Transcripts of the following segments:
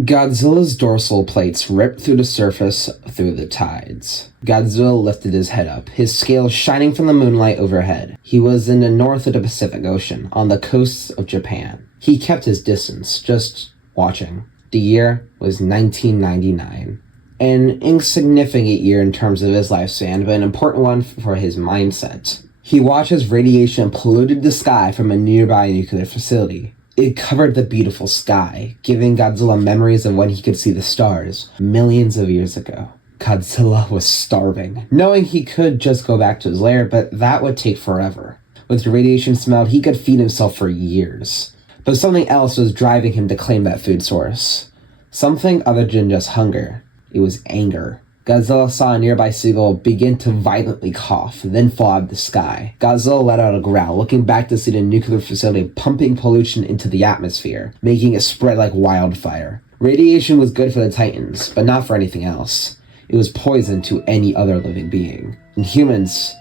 Godzilla's dorsal plates ripped through the surface through the tides. Godzilla lifted his head up, his scales shining from the moonlight overhead. He was in the north of the Pacific Ocean, on the coasts of Japan. He kept his distance, just watching. The year was 1999. An insignificant year in terms of his lifespan, but an important one for his mindset. He watched as radiation polluted the sky from a nearby nuclear facility. It covered the beautiful sky, giving Godzilla memories of when he could see the stars millions of years ago. Godzilla was starving, knowing he could just go back to his lair, but that would take forever. With the radiation smelled, he could feed himself for years. But something else was driving him to claim that food source. Something other than just hunger. It was anger. Godzilla saw a nearby seagull begin to violently cough, then fall out of the sky. Godzilla let out a growl, looking back to see the nuclear facility pumping pollution into the atmosphere, making it spread like wildfire. Radiation was good for the Titans, but not for anything else. It was poison to any other living being. And humans,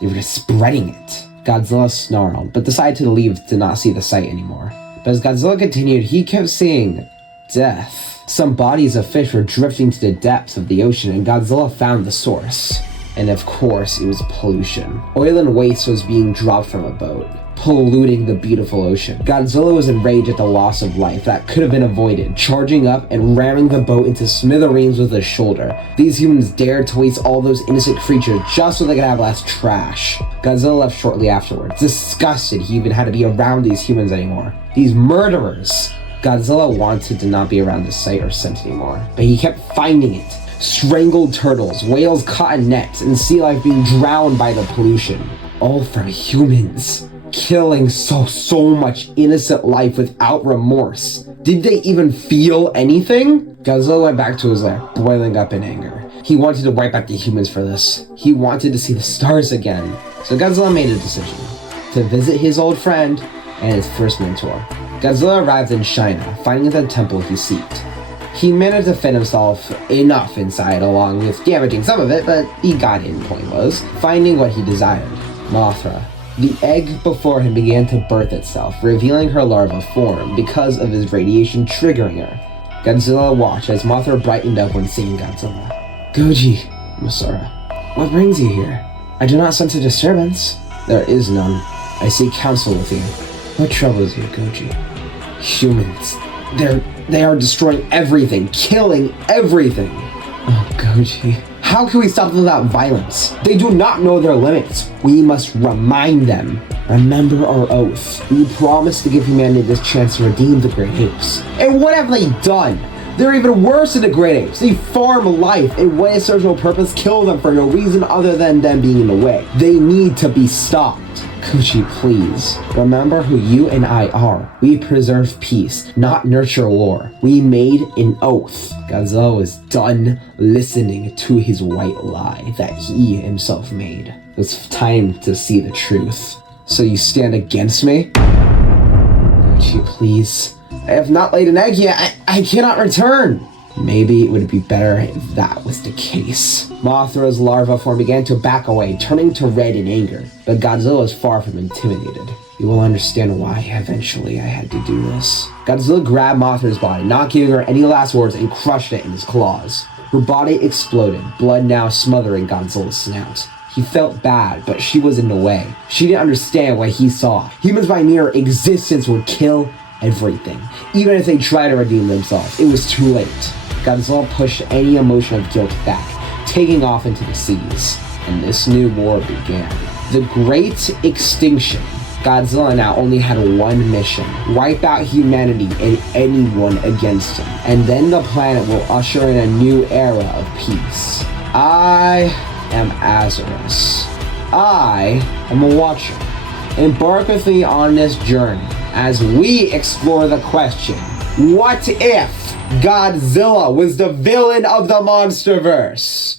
they were just spreading it. Godzilla snarled, but decided to leave to not see the sight anymore. But as Godzilla continued, he kept seeing death. Some bodies of fish were drifting to the depths of the ocean, and Godzilla found the source. And of course, it was pollution. Oil and waste was being dropped from a boat, polluting the beautiful ocean. Godzilla was enraged at the loss of life that could have been avoided, charging up and ramming the boat into smithereens with his shoulder. These humans dared to waste all those innocent creatures just so they could have less trash. Godzilla left shortly afterwards, disgusted he even had to be around these humans anymore. These murderers! Godzilla wanted to not be around the sight or scent anymore, but he kept finding it. Strangled turtles, whales caught in nets, and sea life being drowned by the pollution. All from humans. Killing so much innocent life without remorse. Did they even feel anything? Godzilla went back to his lair, boiling up in anger. He wanted to wipe out the humans for this. He wanted to see the stars again. So Godzilla made a decision to visit his old friend and his first mentor. Godzilla arrived in China, finding the temple he sought. He managed to fit himself enough inside, along with damaging some of it, but he got in, point was, finding what he desired, Mothra. The egg before him began to birth itself, revealing her larva form because of his radiation triggering her. Godzilla watched as Mothra brightened up when seeing Godzilla. Goji, Masura, what brings you here? I do not sense a disturbance. There is none. I seek counsel with you. What troubles you, Goji? Humans. They are destroying everything, killing everything. Oh, Goji. How can we stop them without violence? They do not know their limits. We must remind them. Remember our oath. We promised to give humanity this chance to redeem the Great Apes. And what have they done? They're even worse than the Great Apes. They farm life, and when it serves no purpose, kill them for no reason other than them being in the way. They need to be stopped. Kochi, please. Remember who you and I are. We preserve peace, not nurture war. We made an oath. Godzilla was done listening to his white lie that he himself made. It was time to see the truth. So you stand against me? Kochi, please. I have not laid an egg yet. I cannot return. Maybe it would be better if that was the case. Mothra's larva form began to back away, turning to red in anger. But Godzilla is far from intimidated. You will understand why eventually I had to do this. Godzilla grabbed Mothra's body, not giving her any last words, and crushed it in his claws. Her body exploded, blood now smothering Godzilla's snout. He felt bad, but she was in the way. She didn't understand what he saw. Humans by mere existence would kill everything. Even if they tried to redeem themselves, it was too late. Godzilla pushed any emotion of guilt back, taking off into the seas. And this new war began. The Great Extinction. Godzilla now only had one mission: wipe out humanity and anyone against him. And then the planet will usher in a new era of peace. I am Azarus. I am a watcher. Embark with me on this journey as we explore the question, what if Godzilla was the villain of the Monsterverse?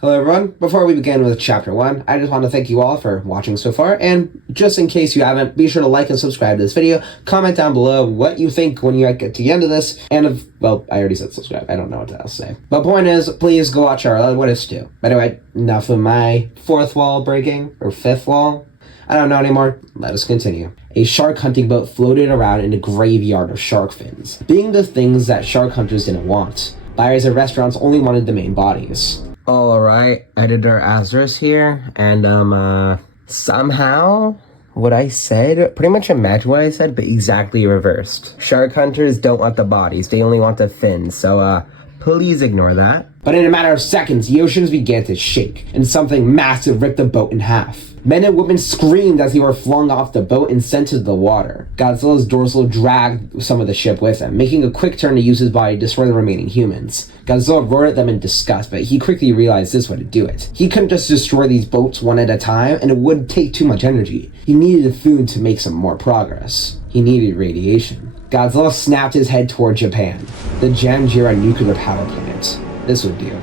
Hello everyone, everyone. Before we begin with Chapter 1, I just want to thank you all for watching so far, and just in case you haven't, be sure to like and subscribe to this video, comment down below what you think when you get to the end of this, and if, well, I already said subscribe, I don't know what else to say. But point is, please go watch our What Ifs 2. By the way, enough of my fourth wall breaking, or fifth wall. I don't know anymore. Let us continue. A shark hunting boat floated around in a graveyard of shark fins, being the things that shark hunters didn't want. Buyers at restaurants only wanted the main bodies. Alright, editor Azra's here, and somehow what I said, pretty much imagine what I said, but exactly reversed. Shark hunters don't want the bodies, they only want the fins, so please ignore that. But in a matter of seconds, the oceans began to shake, and something massive ripped the boat in half. Men and women screamed as they were flung off the boat and sent to the water. Godzilla's dorsal dragged some of the ship with him, making a quick turn to use his body to destroy the remaining humans. Godzilla roared at them in disgust, but he quickly realized this would do it. He couldn't just destroy these boats one at a time, and it would take too much energy. He needed food to make some more progress. He needed radiation. Godzilla snapped his head toward Japan, the Janjira nuclear power plant. This would do.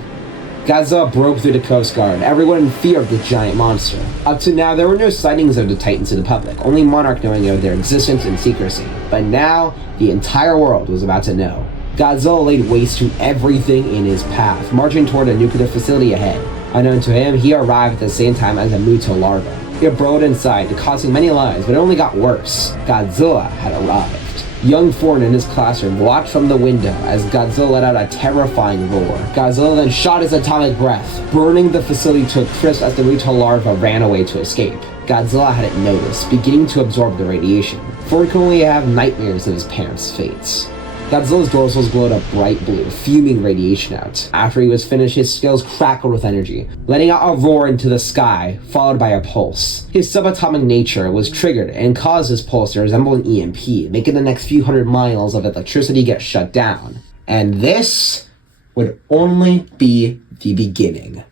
Godzilla broke through the Coast Guard, everyone in fear of the giant monster. Up to now, there were no sightings of the Titans to the public, only Monarch knowing of their existence in secrecy. But now, the entire world was about to know. Godzilla laid waste to everything in his path, marching toward a nuclear facility ahead. Unknown to him, he arrived at the same time as a Muto larva. It burrowed inside, causing many lives, but it only got worse. Godzilla had arrived. Young Ford in his classroom watched from the window as Godzilla let out a terrifying roar. Godzilla then shot his atomic breath, burning the facility to a crisp as the Muto larva ran away to escape. Godzilla hadn't noticed, beginning to absorb the radiation. Ford could only have nightmares of his parents' fates. Godzilla's dorsals glowed a bright blue, fuming radiation out. After he was finished, his scales crackled with energy, letting out a roar into the sky, followed by a pulse. His subatomic nature was triggered and caused his pulse to resemble an EMP, making the next few hundred miles of electricity get shut down. And this would only be the beginning.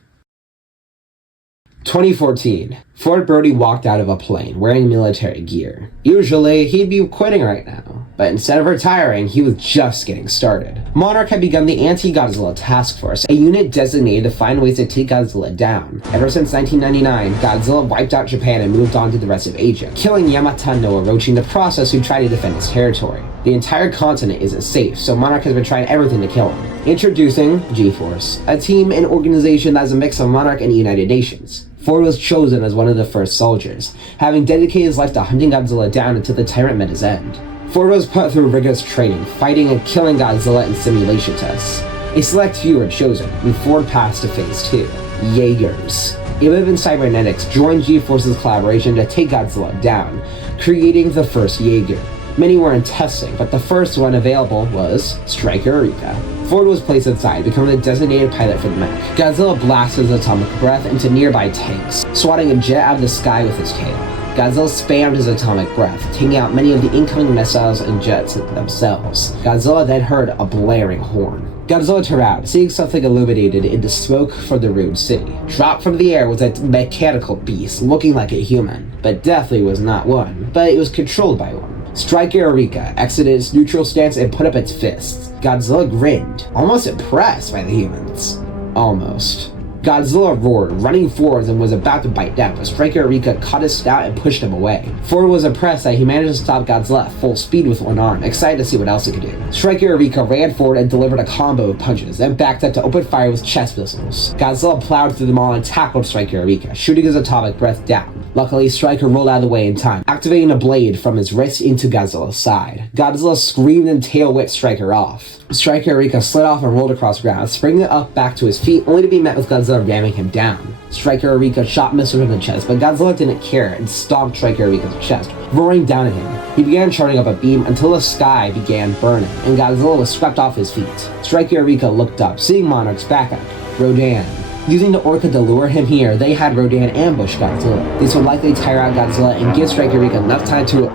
2014. Ford Brody walked out of a plane wearing military gear. Usually, he'd be quitting right now, but instead of retiring, he was just getting started. Monarch had begun the Anti-Godzilla Task Force, a unit designated to find ways to take Godzilla down. Ever since 1999, Godzilla wiped out Japan and moved on to the rest of Asia, killing Yamata no Orochi in the process who tried to defend his territory. The entire continent isn't safe, so Monarch has been trying everything to kill him. Introducing G-Force, a team and organization that's a mix of Monarch and the United Nations. Ford was chosen as one of the first soldiers, having dedicated his life to hunting Godzilla down until the tyrant met his end. Ford was put through rigorous training, fighting and killing Godzilla in simulation tests. A select few were chosen, and Ford passed to Phase 2. Jaegers. A live in cybernetics joined G-Force's collaboration to take Godzilla down, creating the first Jaeger. Many were in testing, but the first one available was Striker Eureka. Ford was placed inside, becoming the designated pilot for the mech. Godzilla blasted his atomic breath into nearby tanks, swatting a jet out of the sky with his tail. Godzilla spammed his atomic breath, taking out many of the incoming missiles and jets themselves. Godzilla then heard a blaring horn. Godzilla turned out, seeing something illuminated into smoke from the ruined city. Dropped from the air was a mechanical beast, looking like a human, but definitely was not one, but it was controlled by one. Striker Eureka exited its neutral stance and put up its fists. Godzilla grinned, almost impressed by the humans. Almost. Godzilla roared, running forwards and was about to bite down, but Striker Eureka caught his snout and pushed him away. Ford was impressed that he managed to stop Godzilla at full speed with one arm, excited to see what else he could do. Striker Eureka ran forward and delivered a combo of punches, then backed up to open fire with chest missiles. Godzilla plowed through them all and tackled Striker Eureka, shooting his atomic breath down. Luckily, Striker rolled out of the way in time, activating a blade from his wrist into Godzilla's side. Godzilla screamed and tail-whipped Striker off. Striker Eureka slid off and rolled across the ground, springing up back to his feet, only to be met with Godzilla ramming him down. Striker Eureka shot missiles in the chest, but Godzilla didn't care and stomped Striker Eureka's chest, roaring down at him. He began charging up a beam until the sky began burning, and Godzilla was swept off his feet. Striker Eureka looked up, seeing Monarch's backup, Rodan. Using the Orca to lure him here, they had Rodan ambush Godzilla. This would likely tire out Godzilla and give Striker Eureka enough time to...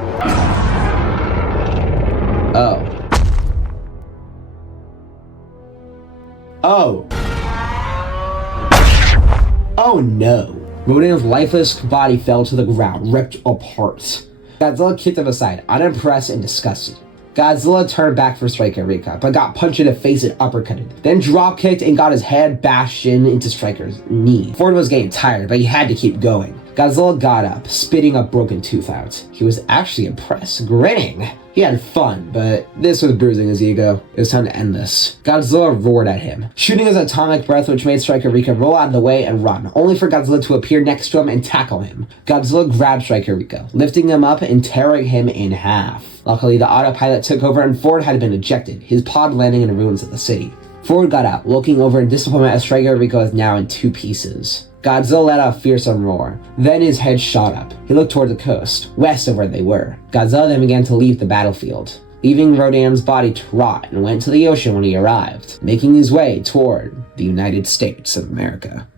Oh no. Rodan's lifeless body fell to the ground, ripped apart. Godzilla kicked him aside, unimpressed and disgusted. Godzilla turned back for Striker Rika, but got punched in the face and uppercutted, then drop-kicked and got his head bashed into Striker's knee. Ford was getting tired, but he had to keep going. Godzilla got up, spitting a broken tooth out. He was actually impressed, grinning. He had fun, but this was bruising his ego. It was time to end this. Godzilla roared at him, shooting his atomic breath, which made Striker Rika roll out of the way and run, only for Godzilla to appear next to him and tackle him. Godzilla grabbed Striker Rika, lifting him up and tearing him in half. Luckily, the autopilot took over and Ford had been ejected, his pod landing in the ruins of the city. Ford got out, looking over in disappointment as Striker Rika was now in 2 pieces. Godzilla let out a fearsome roar. Then his head shot up. He looked toward the coast, west of where they were. Godzilla then began to leave the battlefield, leaving Rodan's body to rot, and went to the ocean when he arrived, making his way toward the United States of America.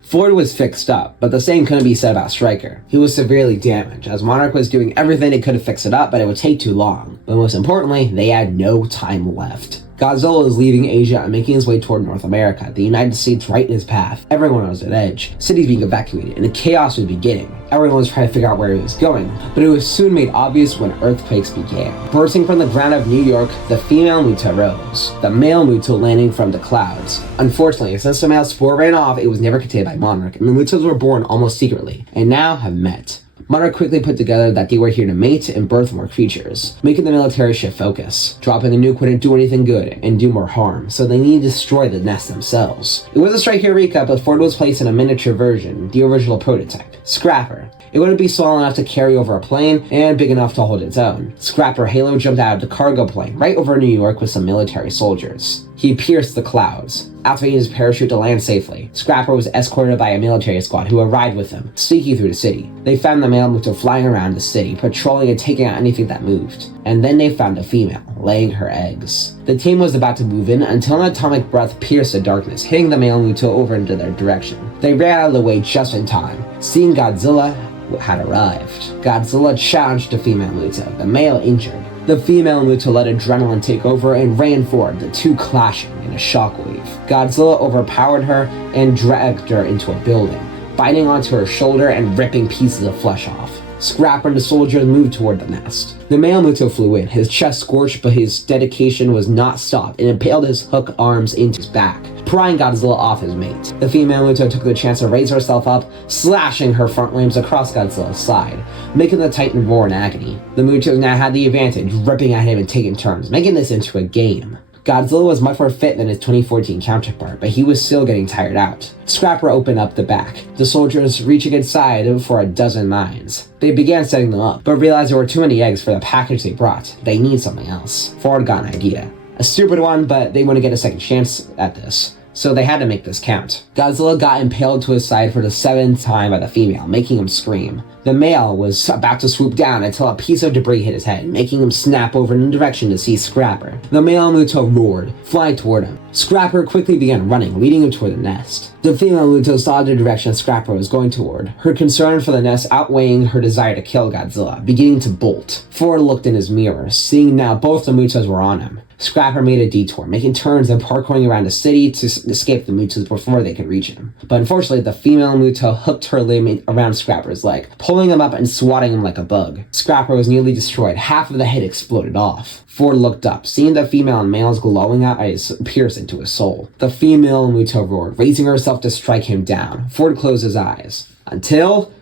Ford was fixed up, but the same couldn't be said about Striker. He was severely damaged, as Monarch was doing everything they could to fix it up, but it would take too long. But most importantly, they had no time left. Godzilla was leaving Asia and making his way toward North America, the United States right in his path. Everyone was at edge, cities being evacuated, and the chaos was beginning. Everyone was trying to figure out where he was going, but it was soon made obvious when earthquakes began. Bursting from the ground of New York, the female Muto rose, the male Muto landing from the clouds. Unfortunately, since the male spore ran off, it was never contained by Monarch, and the Mutos were born almost secretly, and now have met. Monarch quickly put together that they were here to mate and birth more creatures, making the military shift focus. Dropping the nuke wouldn't do anything good and do more harm, so they needed to destroy the nest themselves. It was a Striker Rika, but Ford was placed in a miniature version, the original prototype, Scrapper. It wouldn't be small enough to carry over a plane and big enough to hold its own. Scrapper Halo jumped out of the cargo plane right over New York with some military soldiers. He pierced the clouds, activating his parachute to land safely. Scrapper was escorted by a military squad who arrived with him, sneaking through the city. They found the male Muto flying around the city, patrolling and taking out anything that moved. And then they found a female, laying her eggs. The team was about to move in until an atomic breath pierced the darkness, hitting the male Muto over into their direction. They ran out of the way just in time, seeing Godzilla had arrived. Godzilla challenged the female Muto, the male injured. The female Muto let adrenaline take over and ran forward, the two clashing in a shockwave. Godzilla overpowered her and dragged her into a building, biting onto her shoulder and ripping pieces of flesh off. Scrapper and the soldiers moved toward the nest. The male Muto flew in, his chest scorched, but his dedication was not stopped and impaled his hook arms into his back, prying Godzilla off his mate. The female Muto took the chance to raise herself up, slashing her front limbs across Godzilla's side, making the Titan roar in agony. The Mutos now had the advantage, ripping at him and taking turns, making this into a game. Godzilla was much more fit than his 2014 counterpart, but he was still getting tired out. Scrapper opened up the back, the soldiers reaching inside for a dozen mines. They began setting them up, but realized there were too many eggs for the package they brought. They need something else. Ford got an idea. A stupid one, but they want to get a second chance at this, so they had to make this count. Godzilla got impaled to his side for the 7th time by the female, making him scream. The male was about to swoop down until a piece of debris hit his head, making him snap over in the direction to see Scrapper. The male Muto roared, flying toward him. Scrapper quickly began running, leading him toward the nest. The female Muto saw the direction Scrapper was going toward, her concern for the nest outweighing her desire to kill Godzilla, beginning to bolt. Ford looked in his mirror, seeing now both the Mutos were on him. Scrapper made a detour, making turns and parkouring around the city to escape the Mutos before they could reach him. But unfortunately, the female Muto hooked her limb around Scrapper's leg, pulling him up and swatting him like a bug. Scrapper was nearly destroyed, half of the head exploded off. Ford looked up, seeing the female and male's glowing eyes pierce into his soul. The female Muto roared, raising herself to strike him down. Ford closed his eyes. Until...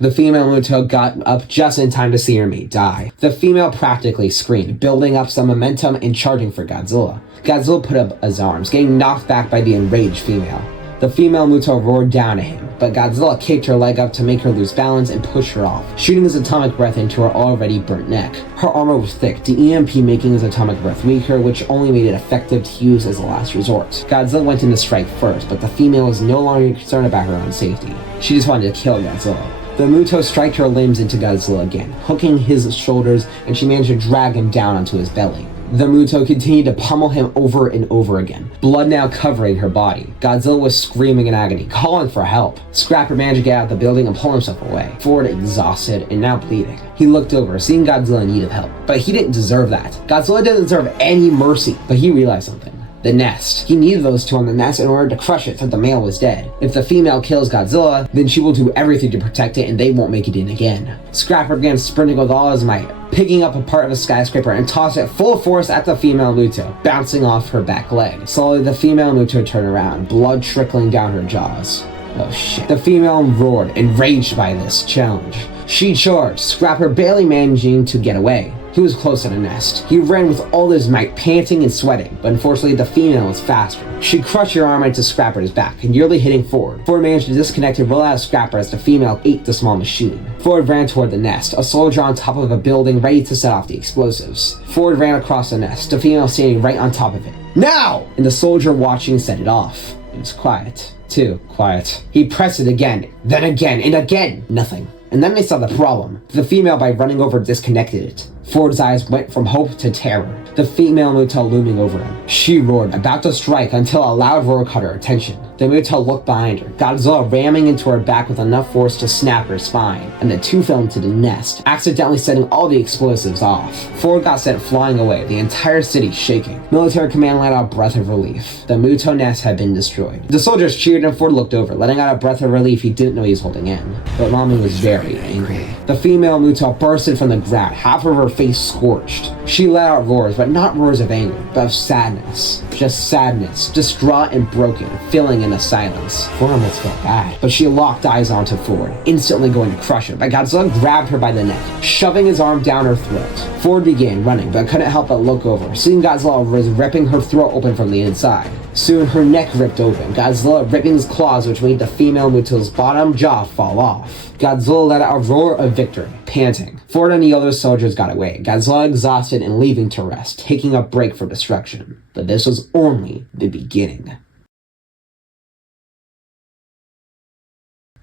The female Muto got up just in time to see her mate die. The female practically screamed, building up some momentum and charging for Godzilla. Godzilla put up his arms, getting knocked back by the enraged female. The female Muto roared down at him, but Godzilla kicked her leg up to make her lose balance and push her off, shooting his atomic breath into her already burnt neck. Her armor was thick, the EMP making his atomic breath weaker, which only made it effective to use as a last resort. Godzilla went in to strike first, but the female was no longer concerned about her own safety. She just wanted to kill Godzilla. The Muto struck her limbs into Godzilla again, hooking his shoulders, and she managed to drag him down onto his belly. The Muto continued to pummel him over and over again, blood now covering her body. Godzilla was screaming in agony, calling for help. Scrapper managed to get out of the building and pull himself away. Ford, exhausted and now bleeding. He looked over, seeing Godzilla in need of help. But he didn't deserve that. Godzilla didn't deserve any mercy. But he realized something. The nest. He needed those two on the nest in order to crush it so the male was dead. If the female kills Godzilla, then she will do everything to protect it and they won't make it in again. Scrapper began sprinting with all his might, picking up a part of a skyscraper and tossed it full force at the female Muto, bouncing off her back leg. Slowly the female Muto turned around, blood trickling down her jaws. Oh shit. The female roared, enraged by this challenge. She charged, Scrapper barely managing to get away. He was close to the nest. He ran with all his might, panting and sweating, but unfortunately the female was faster. She crushed her arm into Scrapper's back, nearly hitting Ford. Ford managed to disconnect and roll out of Scrapper as the female ate the small machine. Ford ran toward the nest, a soldier on top of a building ready to set off the explosives. Ford ran across the nest, the female standing right on top of it. Now! And the soldier watching set it off. It was quiet. Too quiet. He pressed it again, then again, and again. Nothing. And then they saw the problem. The female, by running over, disconnected it. Ford's eyes went from hope to terror, the female Muto looming over him. She roared, about to strike, until a loud roar caught her attention. The Muto looked behind her, Godzilla ramming into her back with enough force to snap her spine, and the two fell into the nest, accidentally setting all the explosives off. Ford got sent flying away, the entire city shaking. Military command let out a breath of relief. The Muto nest had been destroyed. The soldiers cheered and Ford looked over, letting out a breath of relief he didn't know he was holding in. But Mommy was very angry. The female Muto bursted from the ground, half of her face scorched. She let out roars, but not roars of anger, but of sadness. Just sadness, distraught and broken, filling in the silence. Ford almost felt bad, but she locked eyes onto Ford, instantly going to crush her, but Godzilla grabbed her by the neck, shoving his arm down her throat. Ford began running, but couldn't help but look over, seeing Godzilla was ripping her throat open from the inside. Soon her neck ripped open, Godzilla ripping his claws, which made the female Muto's bottom jaw fall off. Godzilla let out a roar of victory, panting. Ford and the other soldiers got away, Godzilla exhausted and leaving to rest, taking a break for destruction. But this was only the beginning.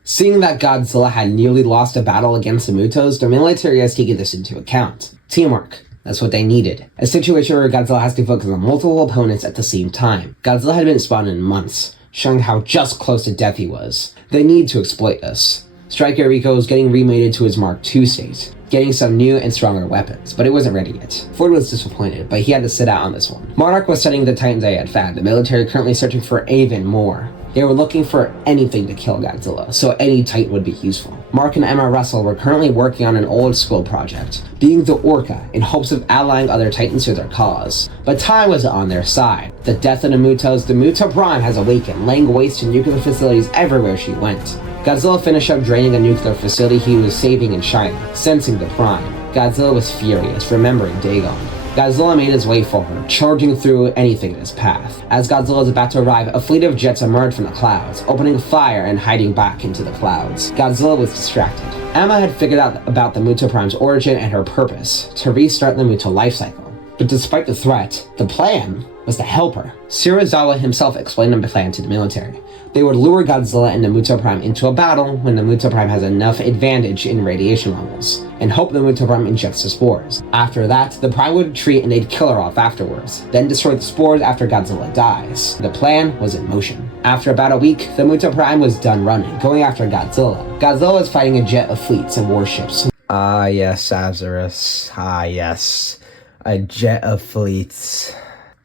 Seeing that Godzilla had nearly lost a battle against the Mutos, the military has taken this into account. Teamwork. That's what they needed. A situation where Godzilla has to focus on multiple opponents at the same time. Godzilla had been spawned in months, showing how just close to death he was. They need to exploit this. Striker Rico was getting remated to his Mark II state, getting some new and stronger weapons, but it wasn't ready yet. Ford was disappointed, but he had to sit out on this one. Monarch was studying the Titans they had found, the military currently searching for even more. They were looking for anything to kill Godzilla, so any Titan would be useful. Mark and Emma Russell were currently working on an old school project, being the Orca, in hopes of allying other Titans to their cause. But time wasn't on their side. The death of the Mutos, the Muto Prime has awakened, laying waste to nuclear facilities everywhere she went. Godzilla finished up draining a nuclear facility he was saving in China, sensing the Prime. Godzilla was furious, remembering Dagon. Godzilla made his way forward, charging through anything in his path. As Godzilla was about to arrive, a fleet of jets emerged from the clouds, opening fire and hiding back into the clouds. Godzilla was distracted. Emma had figured out about the Muto Prime's origin and her purpose, to restart the Muto life cycle. But despite the threat, the plan was to help her. Serizawa himself explained the plan to the military. They would lure Godzilla and the Muto Prime into a battle when the Muto Prime has enough advantage in radiation levels, and hope the Muto Prime injects the spores. After that, the Prime would retreat and they'd kill her off afterwards, then destroy the spores after Godzilla dies. The plan was in motion. After about a week, the Muto Prime was done running, going after Godzilla. Godzilla was fighting a jet of fleets and warships. Ah yes, Azarus. Ah yes. A jet of fleets.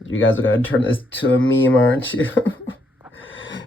You guys are gonna turn this to a meme, aren't you?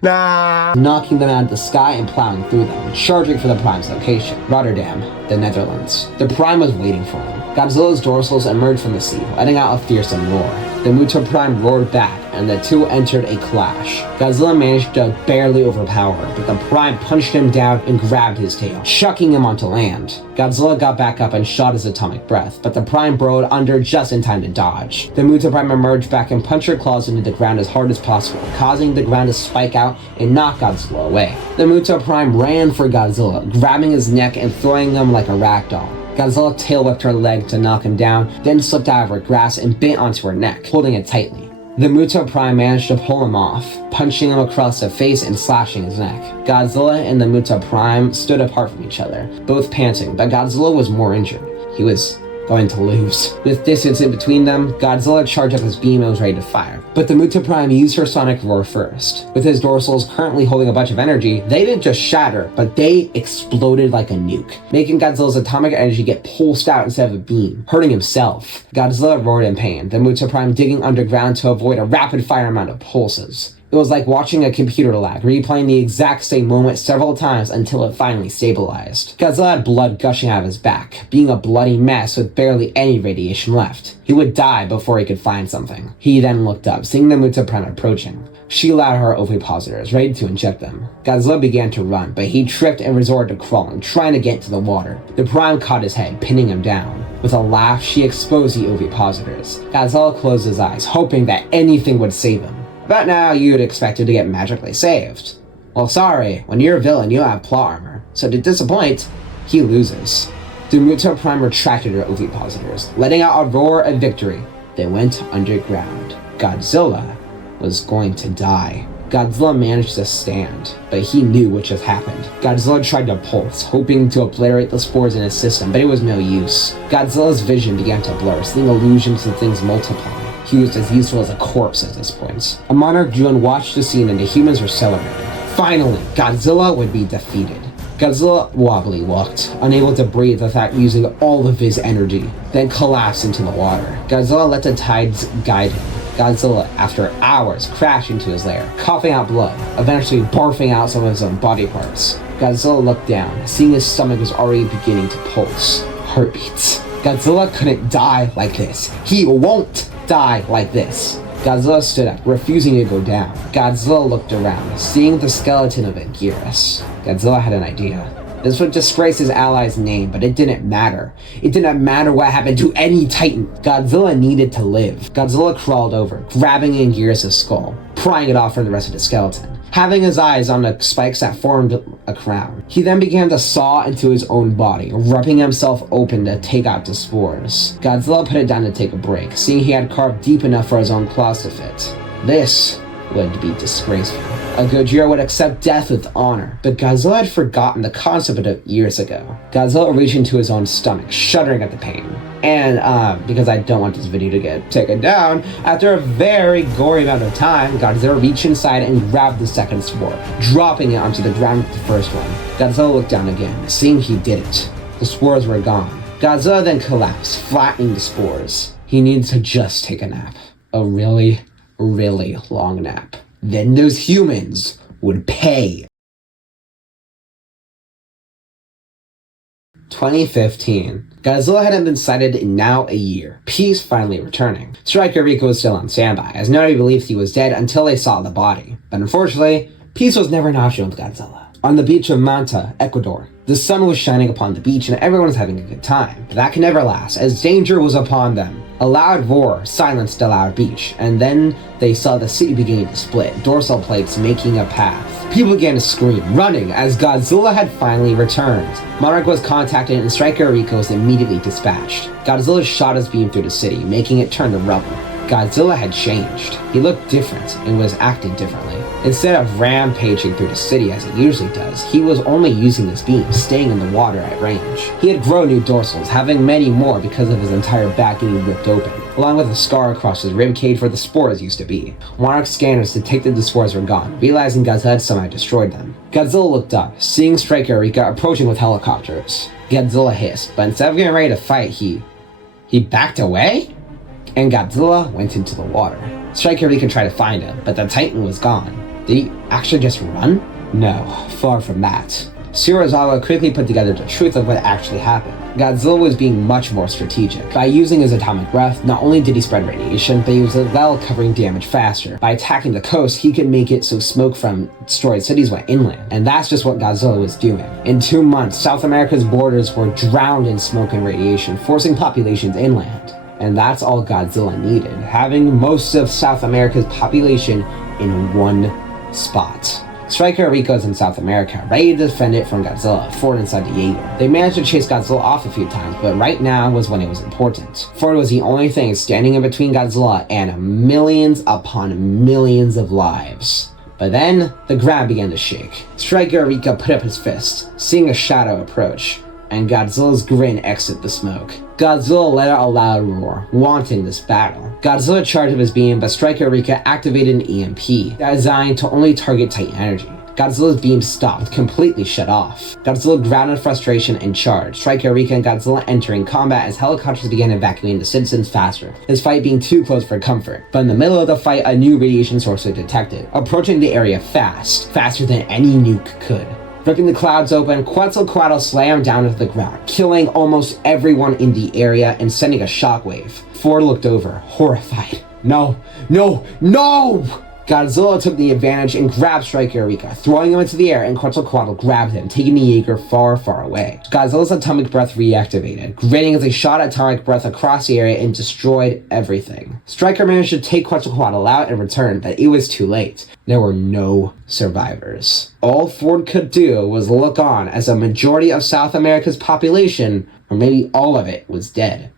Nah! Knocking them out of the sky and plowing through them, charging for the Prime's location, Rotterdam, the Netherlands. The Prime was waiting for him. Godzilla's dorsals emerged from the sea, letting out a fearsome roar. The Muto Prime roared back, and the two entered a clash. Godzilla managed to barely overpower him, but the Prime punched him down and grabbed his tail, chucking him onto land. Godzilla got back up and shot his atomic breath, but the Prime burrowed under just in time to dodge. The Muto Prime emerged back and punched her claws into the ground as hard as possible, causing the ground to spike out and knock Godzilla away. The Muto Prime ran for Godzilla, grabbing his neck and throwing him like a ragdoll. Godzilla tail-whipped her leg to knock him down, then slipped out of her grasp and bit onto her neck, holding it tightly. The Muto Prime managed to pull him off, punching him across the face and slashing his neck. Godzilla and the Muto Prime stood apart from each other, both panting, but Godzilla was more injured. He was going to lose. With distance in between them, Godzilla charged up his beam and was ready to fire. But the Muta Prime used her sonic roar first. With his dorsals currently holding a bunch of energy, they didn't just shatter, but they exploded like a nuke, making Godzilla's atomic energy get pulsed out instead of a beam, hurting himself. Godzilla roared in pain, the Muta Prime digging underground to avoid a rapid-fire amount of pulses. It was like watching a computer lag, replaying the exact same moment several times until it finally stabilized. Godzilla had blood gushing out of his back, being a bloody mess with barely any radiation left. He would die before he could find something. He then looked up, seeing the Muta Prime approaching. She allowed her ovipositors, ready to inject them. Godzilla began to run, but he tripped and resorted to crawling, trying to get to the water. The Prime caught his head, pinning him down. With a laugh, she exposed the ovipositors. Godzilla closed his eyes, hoping that anything would save him. About now, you'd expect him to get magically saved. Well, sorry, when you're a villain, you don't have plot armor. So to disappoint, he loses. The Muta Prime retracted her ovipositors, letting out a roar of victory. They went underground. Godzilla was going to die. Godzilla managed to stand, but he knew what just happened. Godzilla tried to pulse, hoping to obliterate the spores in his system, but it was no use. Godzilla's vision began to blur, seeing illusions and things multiply. He was as useful as a corpse at this point. A monarch drew and watched the scene, and the humans were celebrating. Finally, Godzilla would be defeated. Godzilla wobbly walked, unable to breathe without using all of his energy, then collapsed into the water. Godzilla let the tides guide him. Godzilla, after hours, crashed into his lair, coughing out blood, eventually barfing out some of his own body parts. Godzilla looked down, seeing his stomach was already beginning to pulse. Heartbeats. Godzilla couldn't die like this. He won't die like this. Godzilla stood up, refusing to go down. Godzilla looked around, seeing the skeleton of Anguirus. Godzilla had an idea. This would disgrace his ally's name, but it didn't matter. It didn't matter what happened to any Titan. Godzilla needed to live. Godzilla crawled over, grabbing Anguirus' skull, prying it off from the rest of the skeleton, having his eyes on the spikes that formed a crown. He then began to saw into his own body, ripping himself open to take out the spores. Godzilla put it down to take a break, seeing he had carved deep enough for his own claws to fit. This would be disgraceful. A Gojira would accept death with honor, but Godzilla had forgotten the concept of it years ago. Godzilla reached into his own stomach, shuddering at the pain. And, because I don't want this video to get taken down, after a very gory amount of time, Godzilla reached inside and grabbed the second spore, dropping it onto the ground with the first one. Godzilla looked down again, seeing he did it. The spores were gone. Godzilla then collapsed, flattening the spores. He needed to just take a nap. A really, really long nap. Then those humans would pay. 2015. Godzilla hadn't been sighted in now a year. Peace finally returning. Striker Rico was still on standby, as nobody believed he was dead until they saw the body. But unfortunately, peace was never an option with Godzilla. On the beach of Manta, Ecuador, the sun was shining upon the beach and everyone was having a good time. But that could never last, as danger was upon them. A loud roar silenced the loud beach, and then they saw the city beginning to split, dorsal plates making a path. People began to scream, running, as Godzilla had finally returned. Monarch was contacted and Striker Rico was immediately dispatched. Godzilla shot his beam through the city, making it turn to rubble. Godzilla had changed. He looked different and was acting differently. Instead of rampaging through the city as he usually does, he was only using his beam, staying in the water at range. He had grown new dorsals, having many more because of his entire back getting ripped open, along with a scar across his ribcage where the spores used to be. Monarch's scanners detected the spores were gone, realizing Godzilla had somehow destroyed them. Godzilla looked up, seeing Striker Rico approaching with helicopters. Godzilla hissed, but instead of getting ready to fight, he backed away? And Godzilla went into the water. Striker Rico tried to find him, but the Titan was gone. Did he actually just run? No, far from that. Shirazawa quickly put together the truth of what actually happened. Godzilla was being much more strategic. By using his atomic breath, not only did he spread radiation, but he was as well covering damage faster. By attacking the coast, he could make it so smoke from destroyed cities went inland. And that's just what Godzilla was doing. In 2 months, South America's borders were drowned in smoke and radiation, forcing populations inland. And that's all Godzilla needed, having most of South America's population in one spot. Striker Rico is in South America, ready to defend it from Godzilla, Ford inside the Jaeger. They managed to chase Godzilla off a few times, but right now was when it was important. Ford was the only thing standing in between Godzilla and millions upon millions of lives. But then, the ground began to shake. Striker Rico put up his fist, seeing a shadow approach, and Godzilla's grin exited the smoke. Godzilla let out a loud roar, wanting this battle. Godzilla charged with his beam, but Strike Eureka activated an EMP, designed to only target Titan energy. Godzilla's beam stopped, completely shut off. Godzilla grounded in frustration and charged, Strike Eureka and Godzilla entering combat as helicopters began evacuating the citizens faster, this fight being too close for comfort. But in the middle of the fight, a new radiation source was detected, approaching the area fast, faster than any nuke could. Ripping the clouds open, Quetzalcoatl slammed down into the ground, killing almost everyone in the area and sending a shockwave. Ford looked over, horrified. No! Godzilla took the advantage and grabbed Strike Eureka, throwing him into the air, and Quetzalcoatl grabbed him, taking the Jaeger far, far away. Godzilla's atomic breath reactivated, grinning as he shot atomic breath across the area and destroyed everything. Stryker managed to take Quetzalcoatl out and return, but it was too late. There were no survivors. All Ford could do was look on as a majority of South America's population, or maybe all of it, was dead.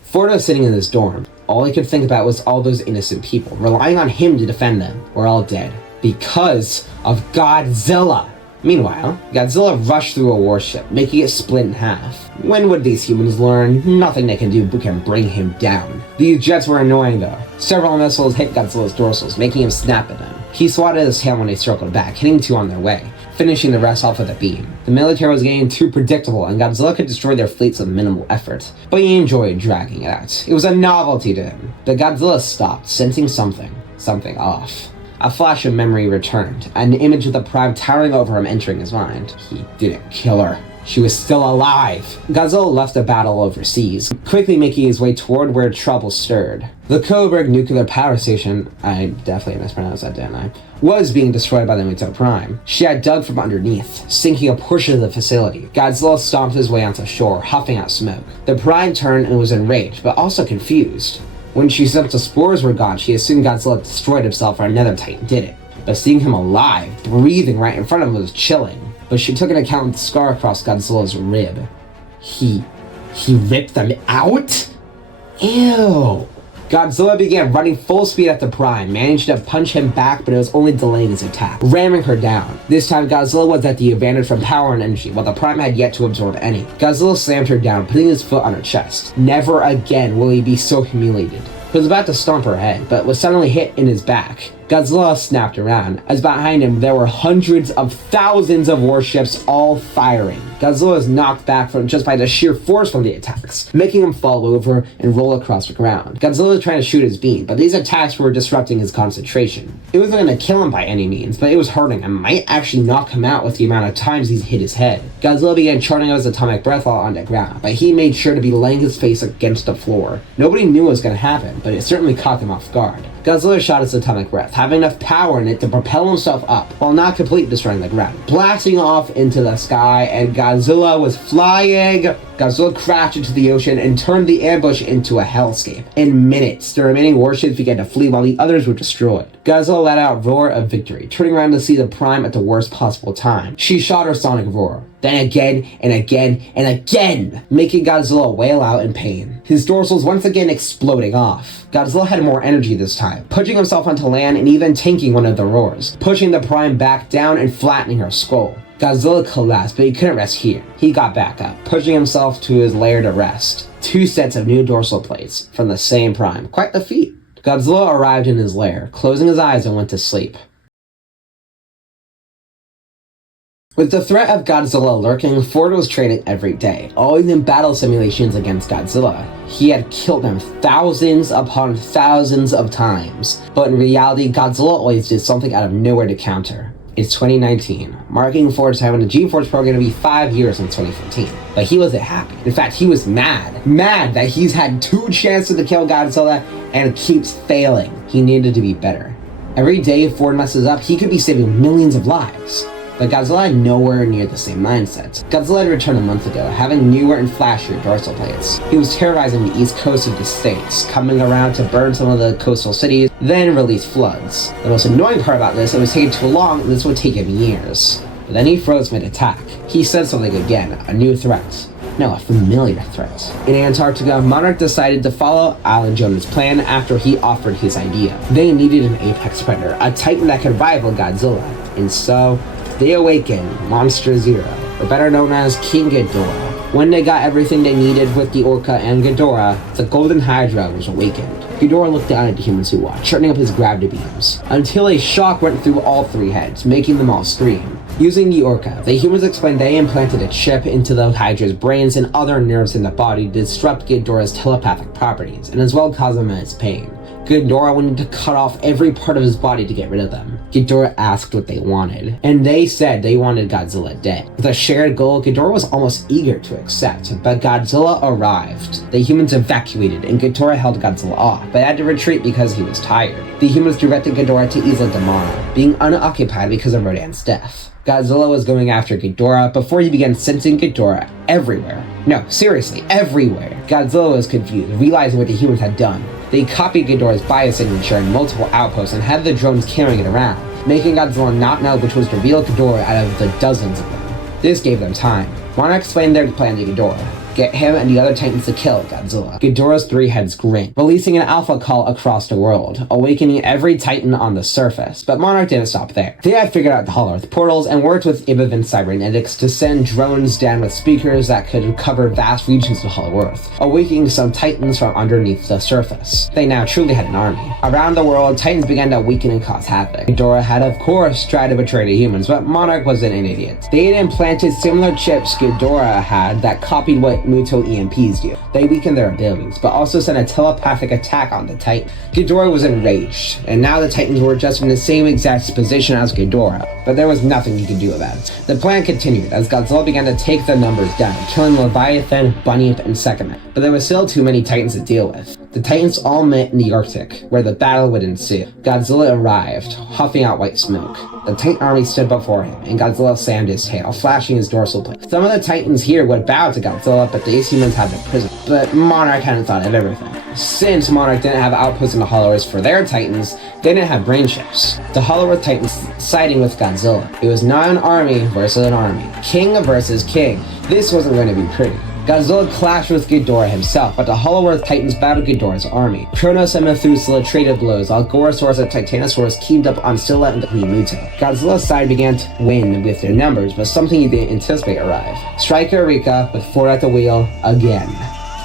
Ford was sitting in his dorm. All he could think about was all those innocent people, relying on him to defend them, were all dead. Because of Godzilla! Meanwhile, Godzilla rushed through a warship, making it split in half. When would these humans learn? Nothing they can do can bring him down. These jets were annoying though. Several missiles hit Godzilla's dorsals, making him snap at them. He swatted his tail when they circled back, hitting two on their way, finishing the rest off with a beam. The military was getting too predictable, and Godzilla could destroy their fleets with minimal effort, but he enjoyed dragging it out. It was a novelty to him. But Godzilla stopped, sensing something off. A flash of memory returned, an image of the Prime towering over him entering his mind. He didn't kill her. She was still alive. Godzilla left the battle overseas, quickly making his way toward where trouble stirred. The Coburg nuclear power station, I definitely mispronounced that, didn't I, was being destroyed by the Muto Prime. She had dug from underneath, sinking a portion of the facility. Godzilla stomped his way onto shore, huffing out smoke. The Prime turned and was enraged, but also confused. When she sensed the spores were gone, she assumed Godzilla destroyed himself or another Titan did it. But seeing him alive, breathing right in front of him was chilling. But she took into account the scar across Godzilla's rib. He ripped them out? Ew. Godzilla began running full speed at the Prime, managed to punch him back, but it was only delaying his attack, ramming her down. This time, Godzilla was at the advantage from power and energy, while the Prime had yet to absorb any. Godzilla slammed her down, putting his foot on her chest. Never again will he be so humiliated. He was about to stomp her head, but was suddenly hit in his back. Godzilla snapped around, as behind him there were hundreds of thousands of warships all firing. Godzilla was knocked back from just by the sheer force from the attacks, making him fall over and roll across the ground. Godzilla was trying to shoot his beam, but these attacks were disrupting his concentration. It wasn't going to kill him by any means, but it was hurting and might actually knock him out with the amount of times he's hit his head. Godzilla began charging out his atomic breath while on the ground, but he made sure to be laying his face against the floor. Nobody knew what was going to happen, but it certainly caught them off guard. Godzilla shot his atomic breath, having enough power in it to propel himself up, while not completely destroying the ground, blasting off into the sky, and Godzilla was flying. Godzilla crashed into the ocean and turned the ambush into a hellscape. In minutes, the remaining warships began to flee while the others were destroyed. Godzilla let out a roar of victory, turning around to see the Prime at the worst possible time. She shot her sonic roar, then again and again and again, making Godzilla wail out in pain. His dorsals once again exploding off. Godzilla had more energy this time, pushing himself onto land and even tanking one of the roars, pushing the Prime back down and flattening her skull. Godzilla collapsed, but he couldn't rest here. He got back up, pushing himself to his lair to rest. 2 sets of new dorsal plates from the same Prime. Quite the feat. Godzilla arrived in his lair, closing his eyes and went to sleep. With the threat of Godzilla lurking, Ford was training every day, always in battle simulations against Godzilla. He had killed him thousands upon thousands of times, but in reality, Godzilla always did something out of nowhere to counter. It's 2019, marking Ford's time on the G-Force program to be 5 years since 2015. But he wasn't happy. In fact, he was mad that he's had 2 chances to kill Godzilla and keeps failing. He needed to be better. Every day Ford messes up, he could be saving millions of lives. But Godzilla had nowhere near the same mindset. Godzilla had returned a month ago, having newer and flashier dorsal plates. He was terrorizing the east coast of the states, coming around to burn some of the coastal cities, then release floods. The most annoying part about this, it was taking too long, and this would take him years. But then he froze mid-attack. He said something again, a new threat. No, a familiar threat. In Antarctica, Monarch decided to follow Alan Jones' plan after he offered his idea. They needed an apex predator, a titan that could rival Godzilla. And so, they awakened Monster Zero, or better known as King Ghidorah. When they got everything they needed with the Orca and Ghidorah, the Golden Hydra was awakened. Ghidorah looked down at the humans who watched, turning up his gravity beams, until a shock went through all 3 heads, making them all scream. Using the Orca, the humans explained they implanted a chip into the Hydra's brains and other nerves in the body to disrupt Ghidorah's telepathic properties, and as well cause him immense pain. Ghidorah wanted to cut off every part of his body to get rid of them. Ghidorah asked what they wanted, and they said they wanted Godzilla dead. With a shared goal, Ghidorah was almost eager to accept, but Godzilla arrived. The humans evacuated, and Ghidorah held Godzilla off, but had to retreat because he was tired. The humans directed Ghidorah to Isla Demara, being unoccupied because of Rodan's death. Godzilla was going after Ghidorah before he began sensing Ghidorah everywhere. No, seriously, everywhere. Godzilla was confused, realizing what the humans had done. They copied Ghidorah's biosignature in multiple outposts and had the drones carrying it around, making Godzilla not know which was the real Ghidorah out of the dozens of them. This gave them time. Monarch explained their plan to Ghidorah. Get him and the other Titans to kill Godzilla. Ghidorah's 3 heads grinned, releasing an alpha call across the world, awakening every Titan on the surface. But Monarch didn't stop there. They had figured out the Hollow Earth portals and worked with Ibavin cybernetics to send drones down with speakers that could cover vast regions of Hollow Earth, awakening some Titans from underneath the surface. They now truly had an army. Around the world, Titans began to weaken and cause havoc. Ghidorah had of course tried to betray the humans, but Monarch wasn't an idiot. They had implanted similar chips Ghidorah had that copied what Muto EMPs do. They weakened their abilities, but also sent a telepathic attack on the Titan. Ghidorah was enraged, and now the Titans were just in the same exact position as Ghidorah, but there was nothing he could do about it. The plan continued as Godzilla began to take the numbers down, killing Leviathan, Bunyip, and Sekhmet, but there were still too many Titans to deal with. The Titans all met in the Arctic, where the battle would ensue. Godzilla arrived, huffing out white smoke. The Titan army stood before him, and Godzilla slammed his tail, flashing his dorsal plate. Some of the Titans here would bow to Godzilla, but these humans had the prison. But Monarch hadn't thought of everything. Since Monarch didn't have outposts in the Hollow Earth for their Titans, they didn't have brain chips. The Hollow Earth Titans siding with Godzilla. It was not an army versus an army. King versus king. This wasn't going to be pretty. Godzilla clashed with Ghidorah himself, but the Hollow Earth Titans battled Ghidorah's army. Kronos and Methuselah traded blows, while Gorosaurus and Titanosaurus teamed up on Scylla and the Queen Muto. Godzilla's side began to win with their numbers, but something he didn't anticipate arrived. Striker Rika with Ford at the wheel again.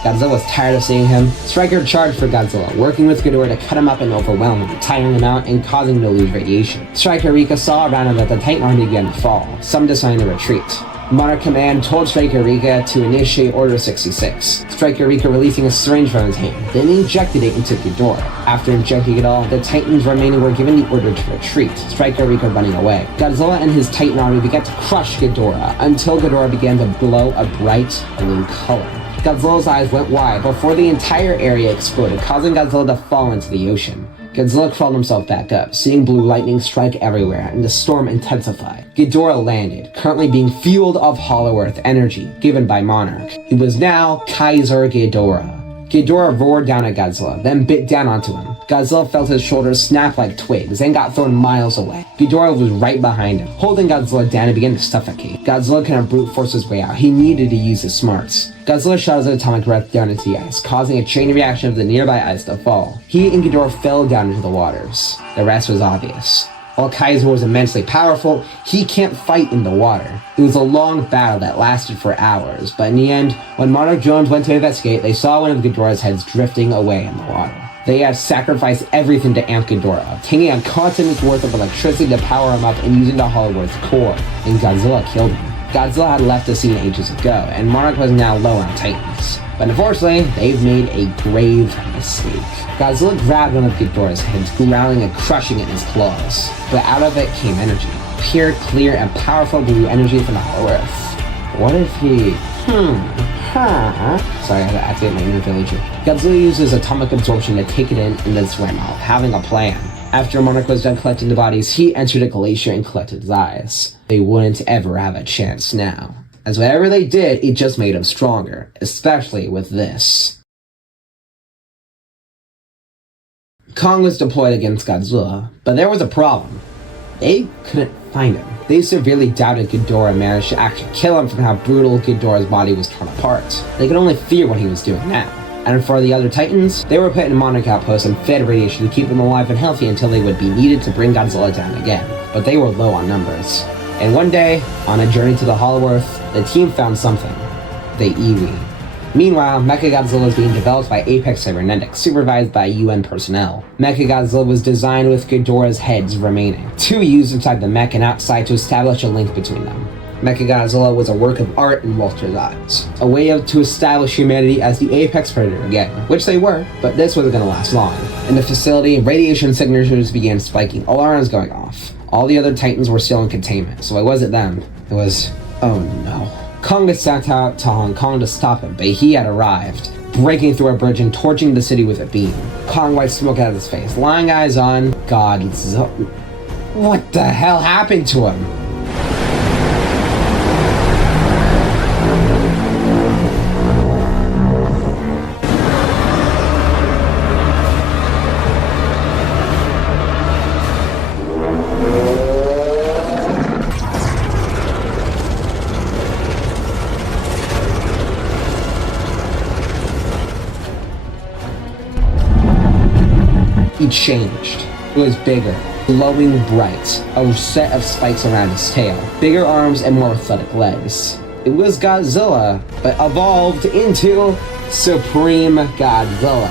Godzilla was tired of seeing him. Striker charged for Godzilla, working with Ghidorah to cut him up and overwhelm him, tiring him out and causing him to lose radiation. Striker Rika saw around him that the Titan army began to fall, some deciding to retreat. Monarch Command told Striker Rika to initiate Order 66. Striker Rika releasing a syringe from his hand, then injected it into Ghidorah. After injecting it all, the Titans remaining were given the order to retreat, Striker Rika running away. Godzilla and his Titan army began to crush Ghidorah, until Ghidorah began to glow a bright blue color. Godzilla's eyes went wide before the entire area exploded, causing Godzilla to fall into the ocean. Godzilla crawled himself back up, seeing blue lightning strike everywhere, and the storm intensified. Ghidorah landed, currently being fueled off Hollow Earth energy, given by Monarch. He was now Kaiser Ghidorah. Ghidorah roared down at Godzilla, then bit down onto him. Godzilla felt his shoulders snap like twigs, and got thrown miles away. Ghidorah was right behind him, holding Godzilla down and began to suffocate. Godzilla couldn't brute force his way out. He needed to use his smarts. Godzilla shot his atomic breath down into the ice, causing a chain reaction of the nearby ice to fall. He and Ghidorah fell down into the waters. The rest was obvious. While Kaiser was immensely powerful, he can't fight in the water. It was a long battle that lasted for hours, but in the end, when Monarch drones went to investigate, they saw one of Ghidorah's heads drifting away in the water. They had sacrificed everything to amp Ghidorah up, taking a continent's worth of electricity to power him up and using the Hollow Earth core, and Godzilla killed him. Godzilla had left the scene ages ago, and Monarch was now low on Titans. But unfortunately, they've made a grave mistake. Godzilla grabbed one of Ghidorah's heads, growling and crushing it in his claws. But out of it came energy. Pure, clear, and powerful blue energy from the Hollow Earth. What if he... Sorry, I had to activate my inner villager. Godzilla used his atomic absorption to take it in and then swam off, having a plan. After Monarch was done collecting the bodies, he entered a glacier and collected his eyes. They wouldn't ever have a chance now, as whatever they did, it just made them stronger, especially with this. Kong was deployed against Godzilla, but there was a problem. They couldn't find him. They severely doubted Ghidorah managed to actually kill him from how brutal Ghidorah's body was torn apart. They could only fear what he was doing now. And for the other Titans, they were put in Monarch outposts and fed radiation to keep them alive and healthy until they would be needed to bring Godzilla down again. But they were low on numbers. And one day, on a journey to the Hollow Earth, the team found something. the Iwi. Meanwhile, Mechagodzilla is being developed by Apex Cybernetics, supervised by UN personnel. Mechagodzilla was designed with Ghidorah's heads remaining, 2 used inside the mech and outside to establish a link between them. Mechagodzilla was a work of art in Walter's eyes, a way to establish humanity as the apex predator again, which they were, but this wasn't going to last long. In the facility, radiation signatures began spiking, alarms going off. All the other Titans were still in containment, so it wasn't them, it was, oh no. Kong was sent out to Hong Kong to stop him, but he had arrived, breaking through a bridge and torching the city with a beam. Kong wiped smoke out of his face, lying eyes on Godzilla. What the hell happened to him? He changed. It was bigger, glowing bright, a set of spikes around his tail, bigger arms and more athletic legs. It was Godzilla, but evolved into Supreme Godzilla,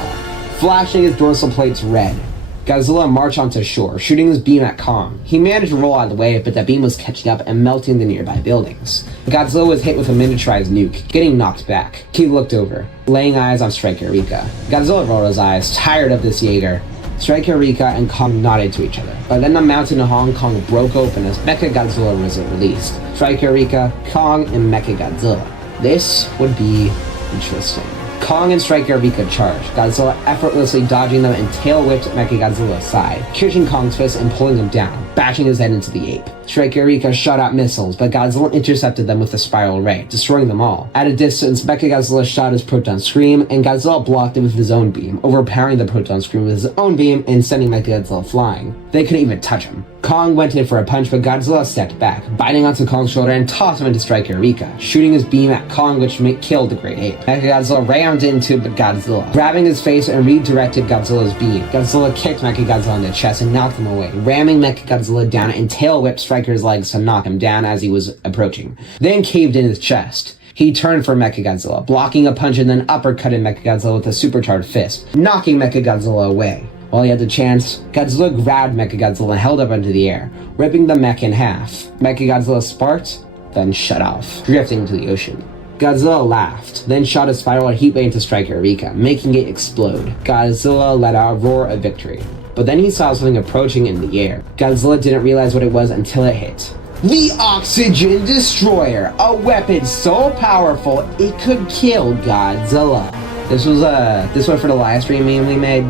flashing his dorsal plates red. Godzilla marched onto shore, shooting his beam at Kong. He managed to roll out of the way, but the beam was catching up and melting the nearby buildings. Godzilla was hit with a miniaturized nuke, getting knocked back. He looked over, laying eyes on Striker Rika. Godzilla rolled his eyes, tired of this Jaeger. Striker Rika and Kong nodded to each other, but then the mountain of Hong Kong broke open as Mechagodzilla was released. Striker Rika, Kong, and Mechagodzilla. This would be interesting. Kong and Striker Rika charged, Godzilla effortlessly dodging them and tail-whipped Mechagodzilla aside, catching Kong's fist and pulling him down, bashing his head into the ape. Striker Rika shot out missiles, but Godzilla intercepted them with a spiral ray, destroying them all. At a distance, Mechagodzilla shot his proton scream, and Godzilla blocked it with his own beam, overpowering the proton scream with his own beam and sending Mechagodzilla flying. They couldn't even touch him. Kong went in for a punch, but Godzilla stepped back, biting onto Kong's shoulder and tossed him into Striker Rika, shooting his beam at Kong, which killed the great ape. Mechagodzilla rammed into Godzilla, grabbing his face and redirected Godzilla's beam. Godzilla kicked Mechagodzilla in the chest and knocked him away, ramming Mechagodzilla down and tail-whipped Striker's legs to knock him down as he was approaching, then caved in his chest. He turned for Mechagodzilla, blocking a punch and then uppercutted Mechagodzilla with a supercharged fist, knocking Mechagodzilla away. While he had the chance, Godzilla grabbed Mechagodzilla and held up into the air, ripping the mech in half. Mechagodzilla sparked, then shut off, drifting to the ocean. Godzilla laughed, then shot a spiral heat ray into Striker Rika, making it explode. Godzilla let out a roar of victory. But then he saw something approaching in the air. Godzilla didn't realize what it was until it hit. The Oxygen Destroyer, a weapon so powerful it could kill Godzilla. This one for the live stream meme we made.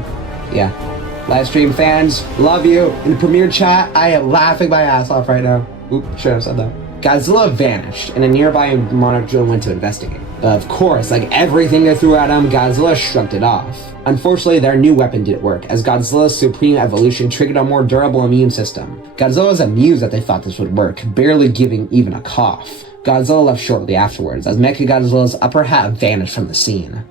Yeah. Live stream fans, love you. In the premiere chat, I am laughing my ass off right now. Oop, should have said that. Godzilla vanished, and a nearby monarch drone went to investigate. Of course, like everything they threw at him, Godzilla shrugged it off. Unfortunately, their new weapon didn't work, as Godzilla's supreme evolution triggered a more durable immune system. Godzilla was amused that they thought this would work, barely giving even a cough. Godzilla left shortly afterwards, as Mechagodzilla's upper half vanished from the scene.